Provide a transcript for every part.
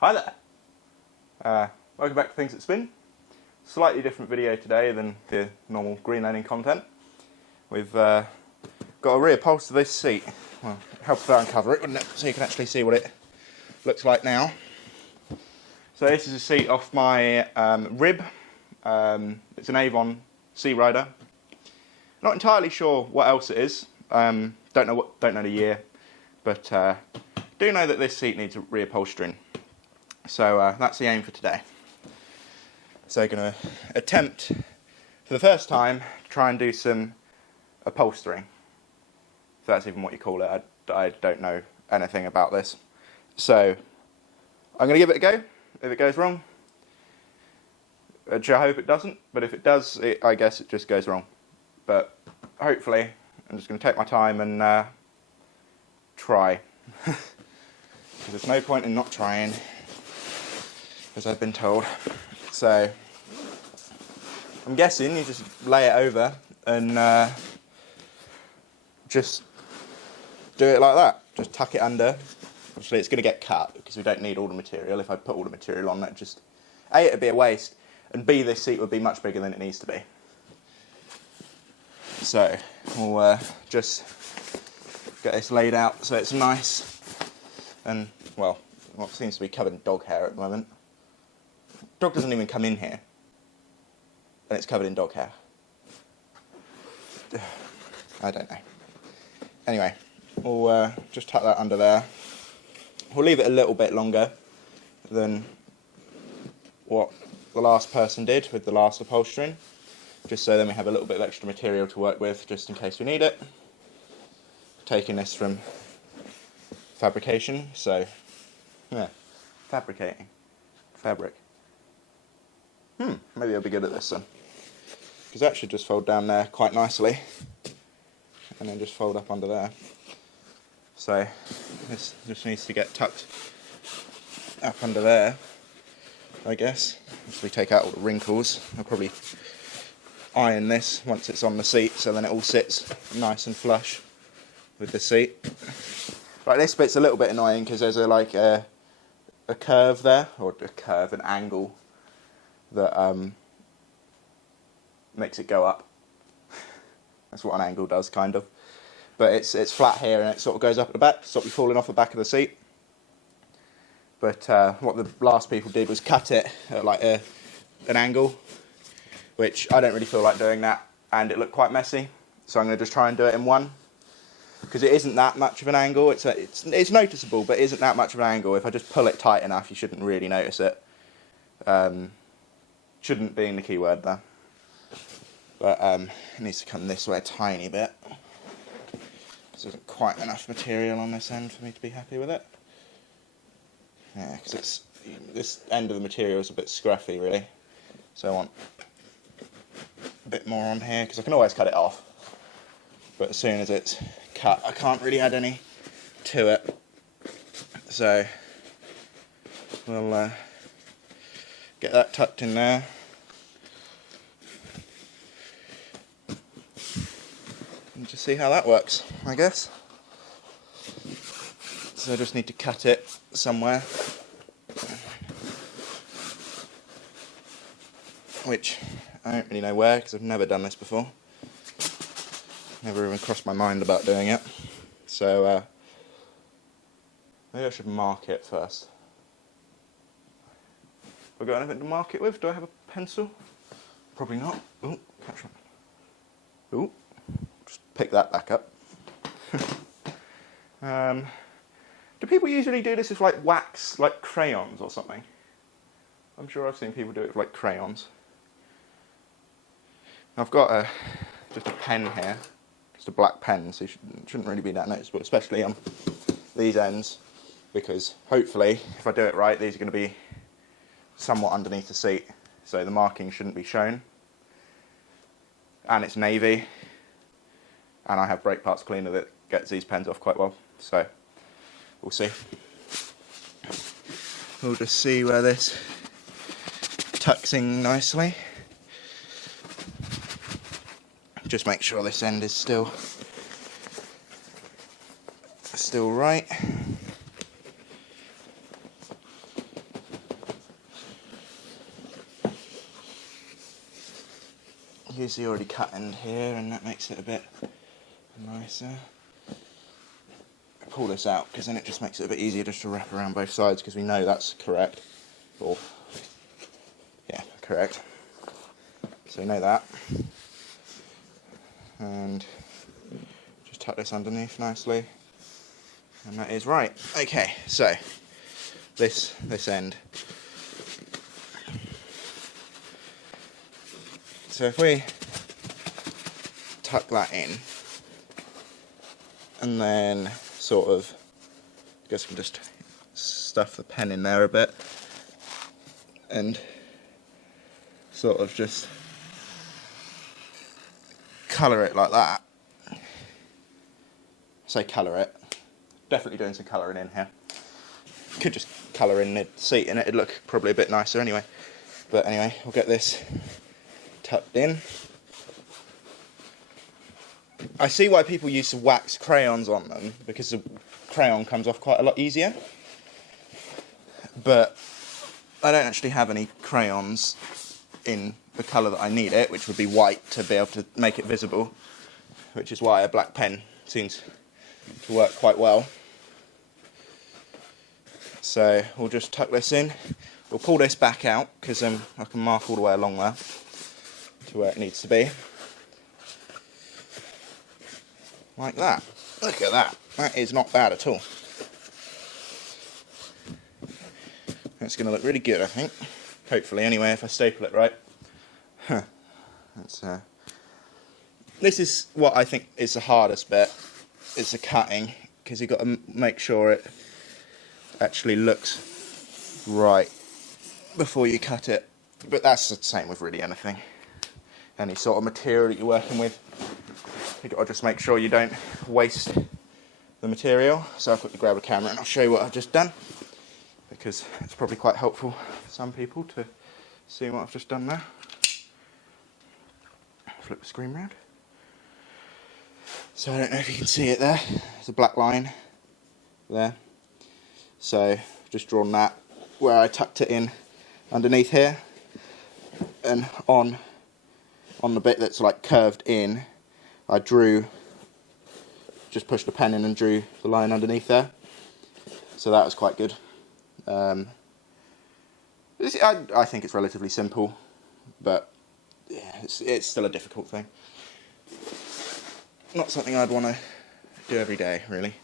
Hi there! Welcome back to Things That Spin. Slightly different video today than the normal green lane content. We've got to reupholster this seat. Well, it helps to uncover it, wouldn't it? So you can actually see what it looks like now. So this is a seat off my rib. It's an Avon Sea Rider. Not entirely sure what else it is. Don't know the year, but do know that this seat needs reupholstering. So that's the aim for today. So going to attempt for the first time to try and do some upholstering. If that's even what you call it. I don't know anything about this. So I'm going to give it a go. If it goes wrong, which I hope it doesn't, but if it does, I guess it just goes wrong. But hopefully I'm just going to take my time and try. Because there's no point in not trying, as I've been told. So I'm guessing you just lay it over and just do it like that. Just tuck it under. Obviously it's going to get cut because we don't need all the material. If I put all the material on that, just A, it'd be a waste, and B, this seat would be much bigger than it needs to be. So we'll just get this laid out so it's nice and, well, what seems to be covered in dog hair at the moment. Dog doesn't even come in here, and it's covered in dog hair. I don't know. Anyway, we'll just tuck that under there. We'll leave it a little bit longer than what the last person did with the last upholstering, just so then we have a little bit of extra material to work with, just in case we need it. Taking this from fabrication, so yeah, fabricating, fabric. Maybe I'll be good at this then, because that should just fold down there quite nicely, and then just fold up under there. So this just needs to get tucked up under there, I guess. Once we take out all the wrinkles, I'll probably iron this once it's on the seat, so then it all sits nice and flush with the seat. Right, this bit's a little bit annoying because there's a curve there, or an angle that makes it go up. That's what an angle does, kind of. But it's flat here and it sort of goes up at the back, stop you falling off the back of the seat. But what the last people did was cut it at like an angle, which I don't really feel like doing that, and it looked quite messy. So I'm going to just try and do it in one, because it isn't that much of an angle. It's noticeable, but it isn't that much of an angle. If I just pull it tight enough, you shouldn't really notice it. Shouldn't being the key word there. But it needs to come this way a tiny bit. There isn't quite enough material on this end for me to be happy with it. Yeah, because this end of the material is a bit scruffy, really. So I want a bit more on here, because I can always cut it off. But as soon as it's cut, I can't really add any to it. So we'll get that tucked in there. And just see how that works, I guess. So I just need to cut it somewhere, which I don't really know where, because I've never done this before. Never even crossed my mind about doing it. So maybe I should mark it first. Have I got anything to mark it with? Do I have a pencil? Probably not. Oh, catch one. Oh, just pick that back up. Do people usually do this with like wax, like crayons or something? I'm sure I've seen people do it with like crayons. I've got just a pen here, just a black pen, so it shouldn't really be that noticeable, especially on these ends, because hopefully, if I do it right, these are going to be somewhat underneath the seat, so the marking shouldn't be shown. And it's navy, and I have brake parts cleaner that gets these pens off quite well, so we'll see. We'll just see where this tucks in nicely. Just make sure this end is still right. use the already cut end here, and that makes it a bit nicer. Pull this out because then it just makes it a bit easier just to wrap around both sides, because we know that's correct. Or yeah, correct. So we know that. And just tuck this underneath nicely. And that is right. Okay, so this end. So if we tuck that in, and then sort of, I guess we can just stuff the pen in there a bit, and sort of just colour it like that. Say colour it. Definitely doing some colouring in here. Could just colour in the seat and it'd look probably a bit nicer anyway. But anyway, we'll get this tucked in. I see why people use wax crayons on them, because the crayon comes off quite a lot easier. But I don't actually have any crayons in the colour that I need it, which would be white, to be able to make it visible, which is why a black pen seems to work quite well. So we'll just tuck this in. We'll pull this back out, because I can mark all the way along there to where it needs to be. Like that. Look at that. That is not bad at all. That's going to look really good, I think. Hopefully, anyway, if I staple it right. This is what I think is the hardest bit, is the cutting, because you've got to make sure it actually looks right before you cut it. But that's the same with really anything. Any sort of material that you're working with, you've got to just make sure you don't waste the material. So I'll quickly grab a camera and I'll show you what I've just done, because it's probably quite helpful for some people to see what I've just done there. Flip the screen round. So I don't know if you can see it there. There's a black line there. So I've just drawn that where I tucked it in underneath here, and on the bit that's like curved in, I just pushed the pen in and drew the line underneath there. So that was quite good. I think it's relatively simple, but yeah, it's still a difficult thing. Not something I'd want to do every day, really.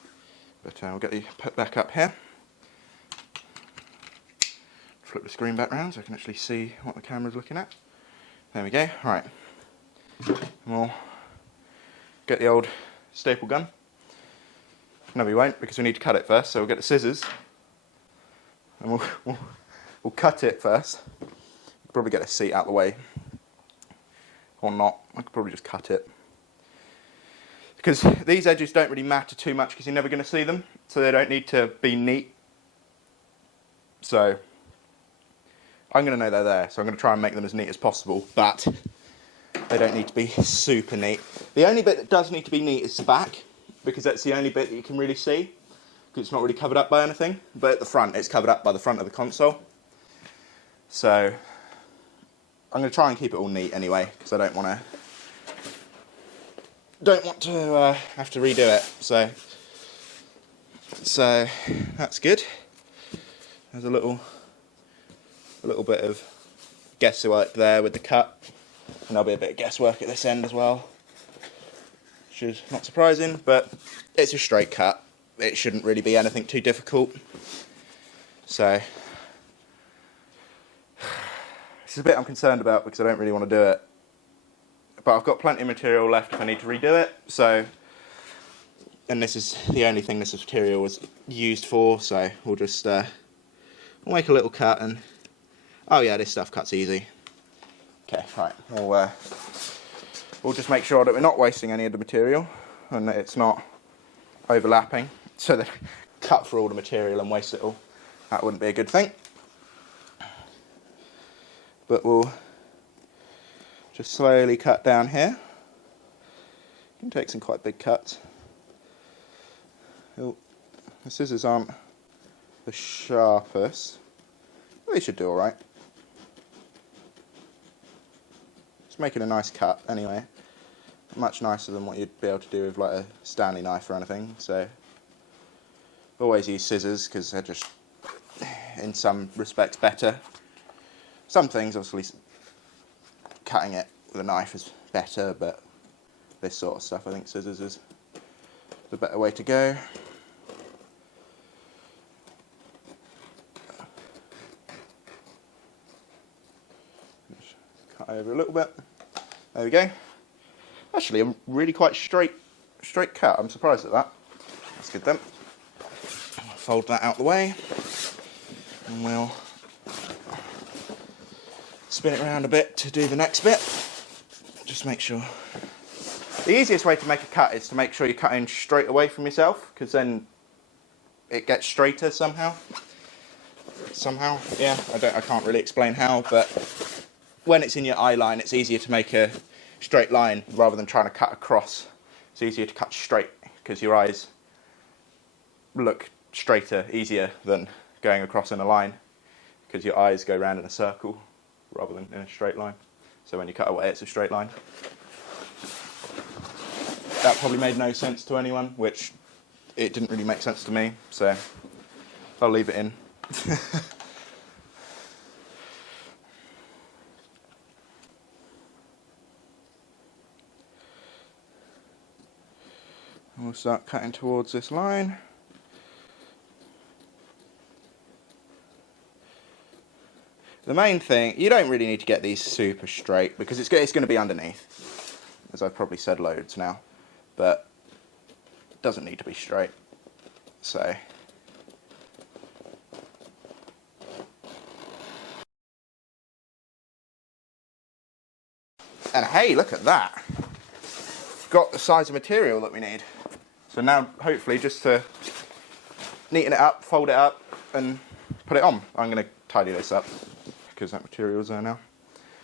But we'll get you put back up here. Flip the screen back round so I can actually see what the camera's looking at. There we go. Right. And we'll get the old staple gun. No, we won't, because we need to cut it first. So we'll get the scissors, and we'll cut it first. Probably get a seat out of the way, or not. I could probably just cut it, because these edges don't really matter too much, because you're never going to see them, so they don't need to be neat. So I'm going to know they're there, so I'm going to try and make them as neat as possible, but they don't need to be super neat. The only bit that does need to be neat is the back, because that's the only bit that you can really see, because it's not really covered up by anything. But at the front, it's covered up by the front of the console. So I'm going to try and keep it all neat anyway, because I don't want to have to redo it. So that's good. There's a little bit of guesswork there with the cut, and there'll be a bit of guesswork at this end as well, which is not surprising, but it's a straight cut. It shouldn't really be anything too difficult. So this is a bit I'm concerned about, because I don't really want to do it, but I've got plenty of material left if I need to redo it. So, and this is the only thing this material was used for, so we'll just we'll make a little cut, and oh yeah, this stuff cuts easy. Okay, right, we'll just make sure that we're not wasting any of the material, and that it's not overlapping, so that cut for all the material and waste it all. That wouldn't be a good thing. But we'll just slowly cut down here. You can take some quite big cuts. Oh, the scissors aren't the sharpest. They should do alright. It's making a nice cut anyway. Much nicer than what you'd be able to do with like a Stanley knife or anything. So always use scissors because they're just, in some respects, better. Some things, obviously, cutting it with a knife is better, but this sort of stuff, I think scissors is the better way to go. Just cut over a little bit. There we go. Actually, a really quite straight cut. I'm surprised at that. That's good then. Fold that out the way, and we'll spin it around a bit to do the next bit. Just make sure. The easiest way to make a cut is to make sure you're cutting straight away from yourself, because then it gets straighter somehow. Yeah, I can't really explain how, but when it's in your eye line, it's easier to make a straight line rather than trying to cut across. It's easier to cut straight because your eyes look straighter, easier than going across in a line, because your eyes go round in a circle rather than in a straight line. So when you cut away, it's a straight line. That probably made no sense to anyone, which it didn't really make sense to me, so I'll leave it in. We'll start cutting towards this line. The main thing, you don't really need to get these super straight because it's going to be underneath, as I've probably said loads now, but it doesn't need to be straight. So and hey, look at that. Got the size of material that we need. So now, hopefully, just to neaten it up, fold it up, and put it on. I'm going to tidy this up because that material's there now.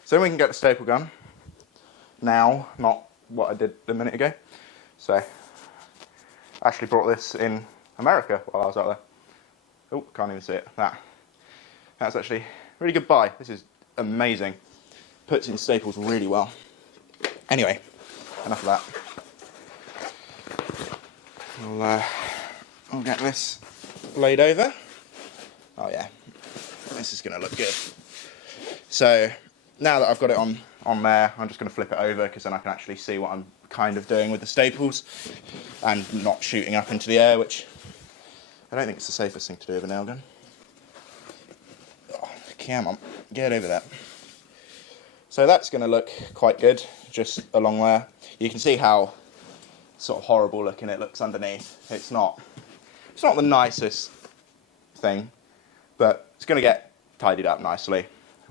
So then we can get the staple gun. Now, not what I did a minute ago. So, I actually brought this in America while I was out there. Oh, can't even see it. That's actually a really good buy. This is amazing. Puts in staples really well. Anyway, enough of that. We'll get this laid over. Oh yeah, this is going to look good. So now that I've got it on there, I'm just going to flip it over because then I can actually see what I'm kind of doing with the staples and not shooting up into the air, which I don't think it's the safest thing to do with a nail gun. Oh, come on, get over that. So that's going to look quite good, just along there. You can see how sort of horrible looking it looks underneath. It's not the nicest thing, but it's going to get tidied up nicely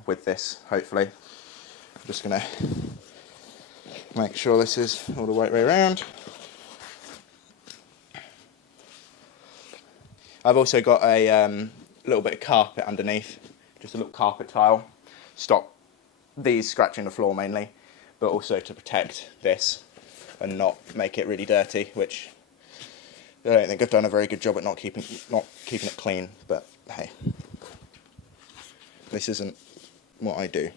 with this, hopefully. I'm just going to make sure this is all the right way around. I've also got a little bit of carpet underneath, just a little carpet tile. Stop these scratching the floor mainly, but also to protect this and not make it really dirty, which I don't think I've done a very good job at not keeping it clean, but hey, this isn't what I do.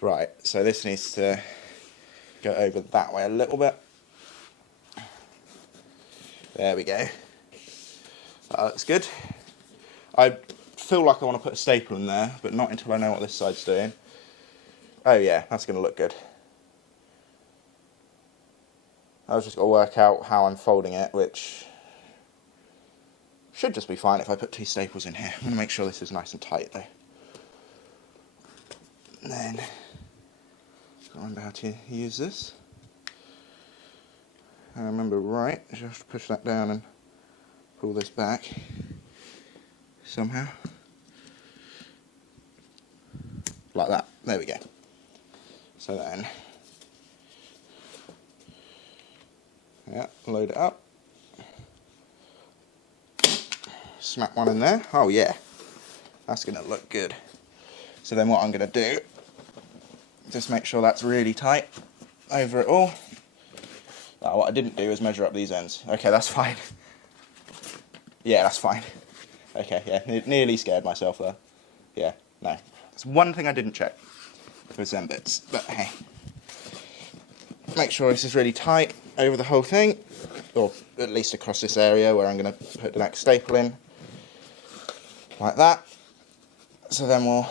Right, so this needs to go over that way a little bit. There we go. That looks good. I feel like I want to put a staple in there, but not until I know what this side's doing. Oh yeah, that's going to look good. I've just got to work out how I'm folding it, which should just be fine if I put two staples in here. I'm going to make sure this is nice and tight though. And then, I remember how to use this. I remember right, you have to push that down and pull this back somehow. Like that. There we go. So then, yeah, load it up. Smack one in there. Oh yeah, that's going to look good. So then what I'm going to do, just make sure that's really tight over it all. Oh, what I didn't do is measure up these ends. Okay, that's fine. Yeah, that's fine. Okay, yeah, nearly scared myself there. Yeah, no, It's one thing I didn't check with them bits, but hey. Make sure this is really tight over the whole thing, or at least across this area where I'm going to put the next staple in, like that. So then we'll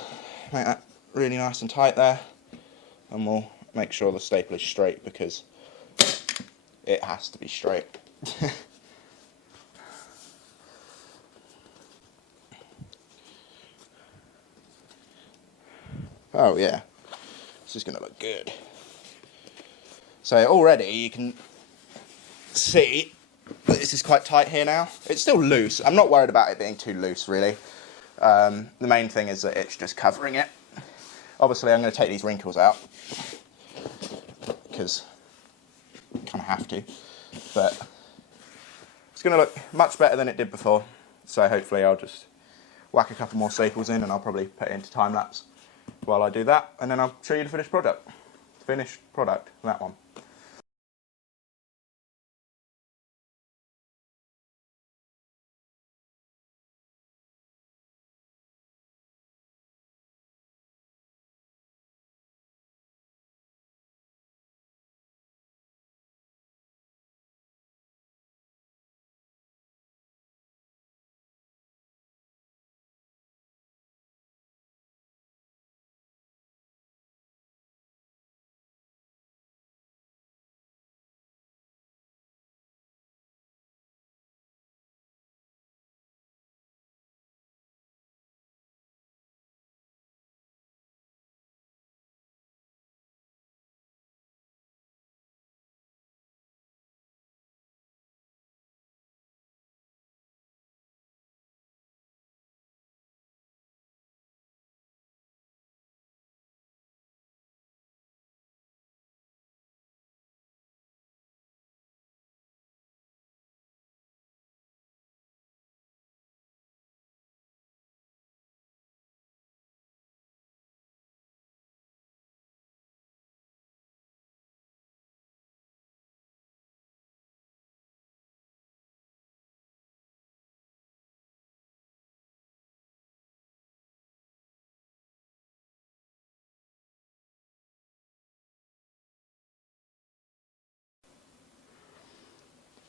make that really nice and tight there, and we'll make sure the staple is straight, because it has to be straight. Oh yeah, this is going to look good. So already you can see that this is quite tight here now. It's still loose. I'm not worried about it being too loose, really. The main thing is that it's just covering it. Obviously I'm going to take these wrinkles out, because I kind of have to. But it's going to look much better than it did before. So hopefully I'll just whack a couple more staples in, and I'll probably put it into time-lapse while I do that. And then I'll show you the finished product. Finished product, that one.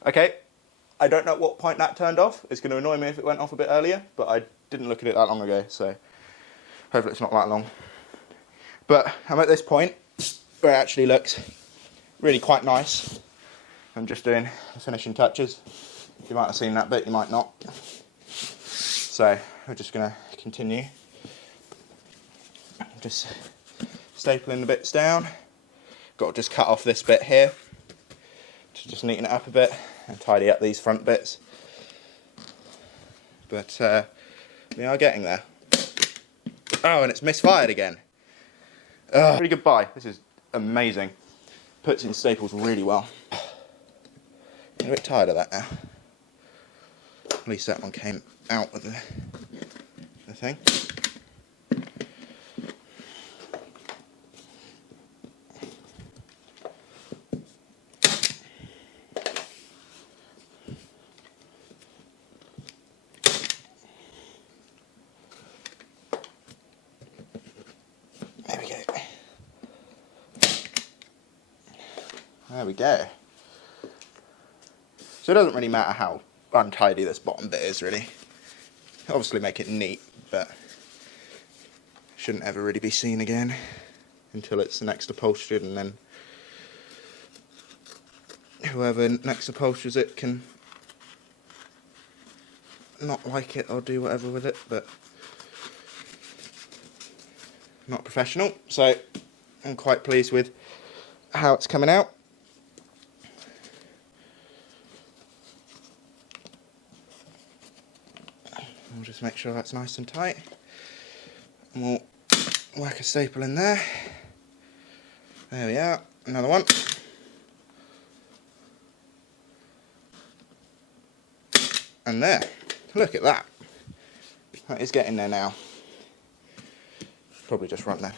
Okay, I don't know at what point that turned off. It's going to annoy me if it went off a bit earlier, but I didn't look at it that long ago, so hopefully it's not that long. But I'm at this point where it actually looks really quite nice. I'm just doing the finishing touches. You might have seen that bit, you might not. So we're just going to continue. Just stapling the bits down. Got to just cut off this bit here to just neaten it up a bit and tidy up these front bits. But we are getting there. Oh, and it's misfired again. Really good buy. This is amazing. Puts in staples really well. I'm a bit tired of that now. At least that one came out with the thing. There we go. There we go. So it doesn't really matter how untidy this bottom bit is, really. Obviously make it neat, but shouldn't ever really be seen again until it's next upholstered, and then whoever next upholsters it can not like it or do whatever with it, but not professional. So I'm quite pleased with how it's coming out. We'll just make sure that's nice and tight, and we'll whack a staple in there. There we are, another one. And there, look at that. That is getting there now. Probably just run the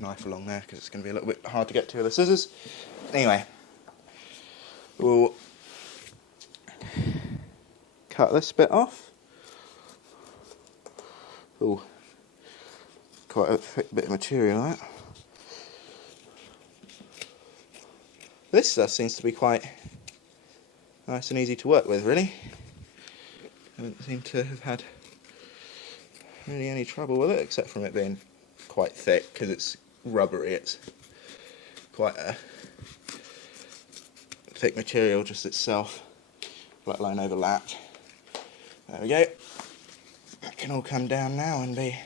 knife along there because it's going to be a little bit hard to get to with the scissors. Anyway, we'll cut this bit off. Ooh, quite a thick bit of material, that. This stuff seems to be quite nice and easy to work with, really. I haven't seemed to have had really any trouble with it, except from it being quite thick, because it's rubbery. It's quite a thick material just itself, let alone overlapped. There we go. It can all come down now and be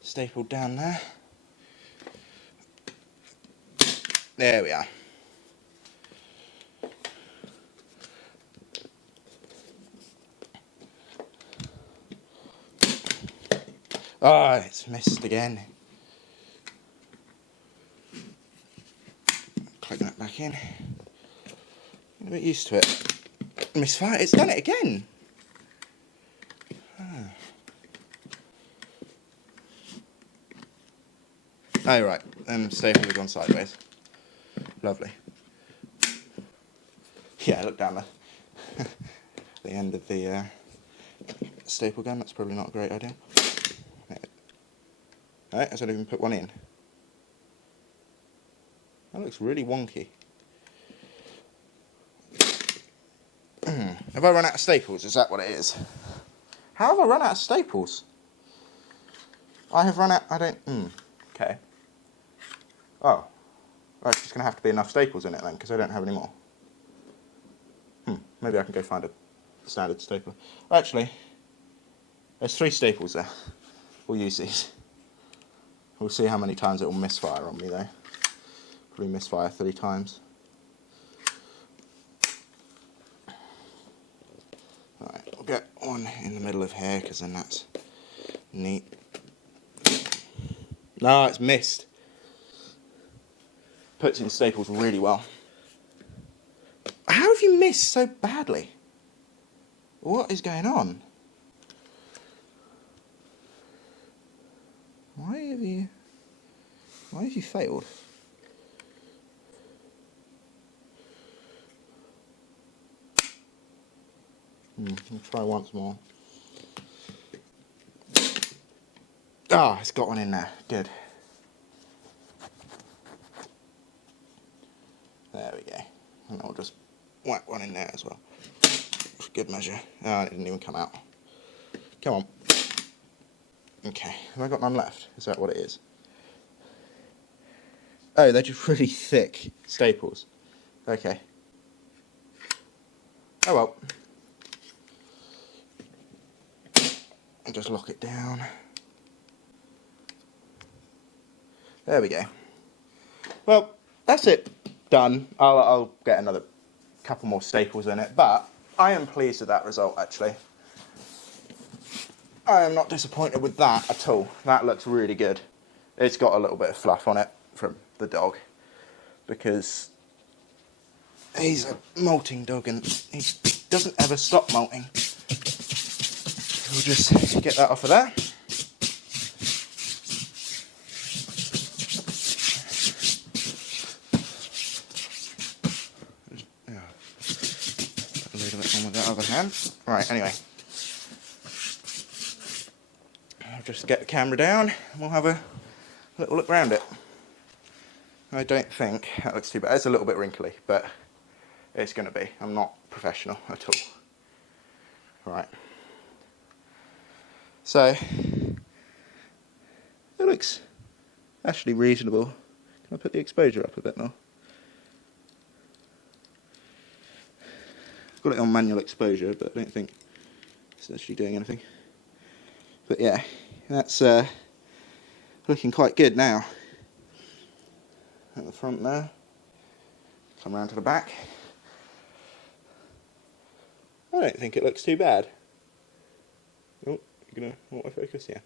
stapled down there. There we are. Ah, it's missed again. Click that back in. I'm a bit used to it. Misfire, it's done it again. Oh, right, staple has gone sideways. Lovely. Yeah, look down the end of the staple gun. That's probably not a great idea. Alright, I don't even put one in. That looks really wonky. Have I run out of staples? Is that what it is? How have I run out of staples? I have run out... I don't... Okay. Oh. That's just going to have to be enough staples in it then, because I don't have any more. Maybe I can go find a standard stapler. Actually, there's 3 staples there. We'll use these. We'll see how many times it will misfire on me though. Probably misfire 3 times. Alright, we'll get one in the middle of here, because then that's neat. No, it's missed. Puts in staples really well. How have you missed so badly? What is going on? Why have you failed? I'll try once more. Ah, it's got one in there. Good. There we go. And I'll just whack one in there as well. For good measure. Oh, it didn't even come out. Come on. Okay, have I got none left? Is that what it is? Oh, they're just really thick staples. Okay. Oh well. And just lock it down. There we go. Well, that's it. Done. I'll get another couple more staples in it, but I am pleased with that result, actually. I am not disappointed with that at all. That looks really good. It's got a little bit of fluff on it from the dog, because he's a molting dog and he doesn't ever stop molting. We'll just get that off of there. A little bit on with that other hand. Right, anyway. I'll just get the camera down and we'll have a little look around it. I don't think that looks too bad. It's a little bit wrinkly, but it's going to be. I'm not professional at all. Right. So, it looks actually reasonable. Can I put the exposure up a bit more? I've got it on manual exposure, but I don't think it's actually doing anything. But yeah, that's looking quite good now. At the front there. Come round to the back. I don't think it looks too bad. Oh, you're going to autofocus? Yeah.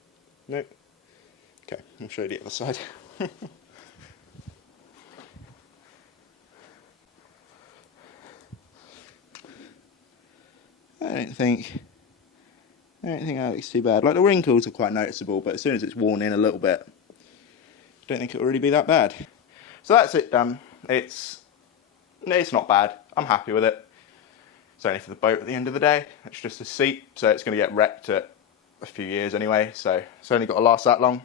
No. Okay, I'll show you the other side. I don't think that looks too bad. Like, the wrinkles are quite noticeable, but as soon as it's worn in a little bit, I don't think it'll really be that bad. So that's it done. It's not bad. I'm happy with it. It's only for the boat at the end of the day. It's just a seat, so it's going to get wrecked at a few years anyway, so it's only got to last that long.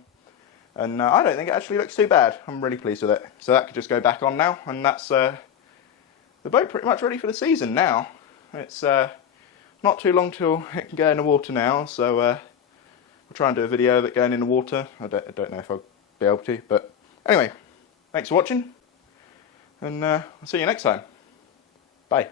And I don't think it actually looks too bad. I'm really pleased with it. So that could just go back on now, and that's the boat pretty much ready for the season now. It's not too long till it can go in the water now, so we'll try and do a video of it going in the water. I don't know if I'll be able to, but anyway, thanks for watching, and I'll see you next time. Bye.